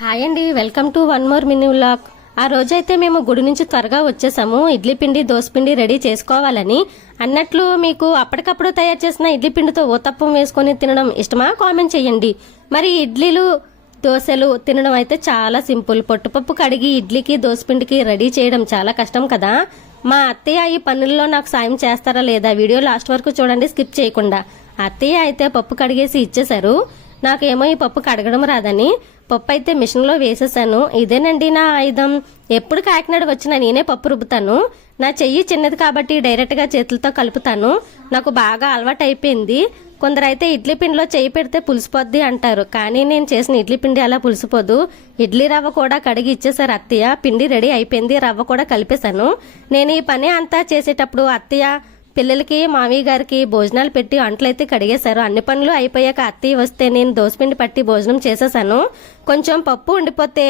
Hi అండి, welcome to one more mini vlog. ఆ రోజైతే మేము గుడి నుంచి త్వరగా వచ్చేసాము. ఇడ్లీ పిండి దోశ పిండి రెడీ చేసుకోవాలని. అన్నట్లు మీకు అప్పటికప్పుడు తయారు చేసిన ఇడ్లీ పిండితో ఊతప్పం వేసుకొని తినడం ఇష్టమా? కామెంట్ చేయండి. మరి ఇడ్లీలు దోశలు తినడం అయితే చాలా సింపుల్. పొట్టుపప్పు కడిగి ఇడ్లీకి దోశ పిండికి రెడీ చేయడం చాలా కష్టం కదా. మా అత్తయ్య ఈ పనుల్లో నాకు సాయం చేస్తారా లేదా వీడియో లాస్ట్ వరకు చూడండి, స్కిప్ చేయకుండా. అత్తయ్య అయితే పప్పు కడిగేసి ఇచ్చేశారు. నాకేమో ఈ పప్పు కడగడం రాదని పప్పు అయితే మిషన్లో వేసేసాను. ఇదేనండి నా ఆయుధం. ఎప్పుడు కాకినాడ వచ్చినా నేనే పప్పు రుబ్బుతాను. నా చెయ్యి చిన్నది కాబట్టి డైరెక్ట్గా చేతులతో కలుపుతాను. నాకు బాగా అలవాటు అయిపోయింది. కొందరైతే ఇడ్లీ పిండిలో చెయ్యి పెడితే పులిసిపోద్ది అంటారు, కానీ నేను చేసిన ఇడ్లీ పిండి అలా పులిసిపోదు. ఇడ్లీ రవ్వ కూడా కడిగి ఇచ్చేసారు అత్తయ్య. పిండి రెడీ అయిపోయింది, రవ్వ కూడా కలిపేశాను. నేను ఈ పని అంతా చేసేటప్పుడు అత్తయ్య పిల్లలకి మామయ్య గారికి భోజనాలు పెట్టి అంట్లయితే కడిగేశారు. అన్ని పనులు అయిపోయాక అత్తయ్య వస్తే నేను దోసపిండి పట్టి భోజనం చేసేసాను. కొంచెం పప్పు ఉండిపోతే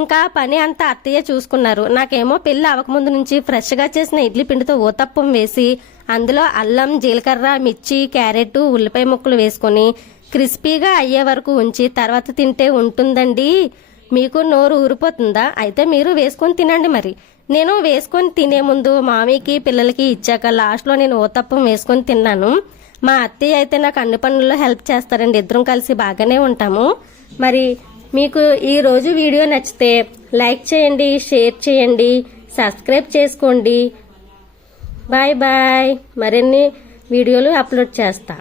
ఇంకా పని అంతా అత్తయ్య చూసుకున్నారు. నాకేమో పెళ్లి అవ్వకముందు నుంచి ఫ్రెష్గా చేసిన ఇడ్లీ పిండితో ఊతప్పం వేసి అందులో అల్లం, జీలకర్ర, మిర్చి, క్యారెట్, ఉల్లిపాయ ముక్కలు వేసుకొని క్రిస్పీగా అయ్యే వరకు ఉంచి తర్వాత తింటే ఉంటుందండి. మీకు నోరు ఊరిపోతుందా? అయితే మీరు వేసుకొని తినండి. మరి నేను వేసుకొని తినే ముందు మామయ్యకి పిల్లలకి ఇచ్చాక లాస్ట్లో నేను ఊతప్పం వేసుకొని తిన్నాను. మా అత్తయ్య అయితే నాకు అన్ని పనుల్లో హెల్ప్ చేస్తారండి. ఇద్దరం కలిసి బాగానే ఉంటాము. మరి మీకు ఈరోజు వీడియో నచ్చితే లైక్ చేయండి, షేర్ చేయండి, సబ్స్క్రైబ్ చేసుకోండి. Bye bye. మరిన్ని వీడియోలు అప్లోడ్ చేస్తా.